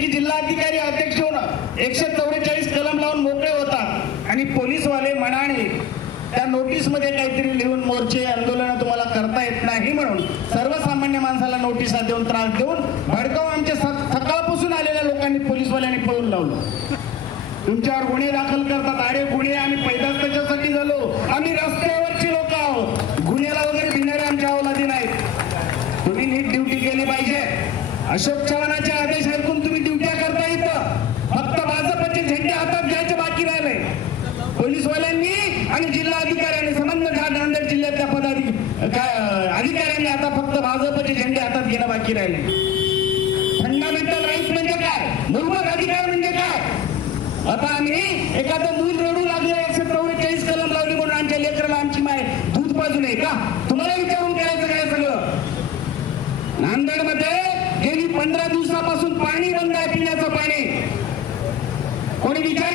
की जिल्हाधिकारी अध्यक्ष होणं एकशे चौवेचाळीस कलम लावून मोकळे होतात. आणि पोलीसवाले म्हणाने त्या नोटीसमध्ये काहीतरी लिहून मोर्चे आंदोलन तुम्हाला करता येत नाही म्हणून सर्वसामान्य माणसाला नोटिसा देऊन त्रास देऊन भडकावून आमच्या स- सकाळपासून आलेल्या लोकांनी पोलीसवाल्यांनी पळून लावलं. तुमच्यावर गुन्हे दाखल करतात. अरे गुन्हे आम्ही पैदास त्याच्यासाठी झालो. आम्ही रस्त्यावरची लोक आहोत. गुन्ह्याला वगैरे भिणारे आमच्या अवलादी नाहीत. तुम्ही नीट ड्युटी केली पाहिजे. अशोक चव्हाणाच्या आदेश ऐकून तुम्ही ड्युट्या करता इथं फक्त भाजपचे झेंडे हातात घ्यायचे बाकी राहिले पोलीसवाल्यांनी आणि जिल्हा अधिकाऱ्यांनी संबंध झा नांदेड जिल्ह्यातल्या पदाधिक काय अधिकाऱ्यांनी आता फक्त भाजपचे झेंडे हातात घेणं बाकी राहिले. फंडामेंटल राईट म्हणजे काय? मूलभूत अधिकार म्हणजे काय? आता आम्ही एखादं मूल रडू लागलं एकशे चौवेचाळीस कलम लावली म्हणून आमच्या लेकराला आमची माय दूध पाजू नये का? तुम्हाला विचारून करायचं काय सगळं? नांदेडमध्ये गेली पंधरा दिवसापासून पाणी बंद आहे पिण्याचं पाणी. कोणी विचार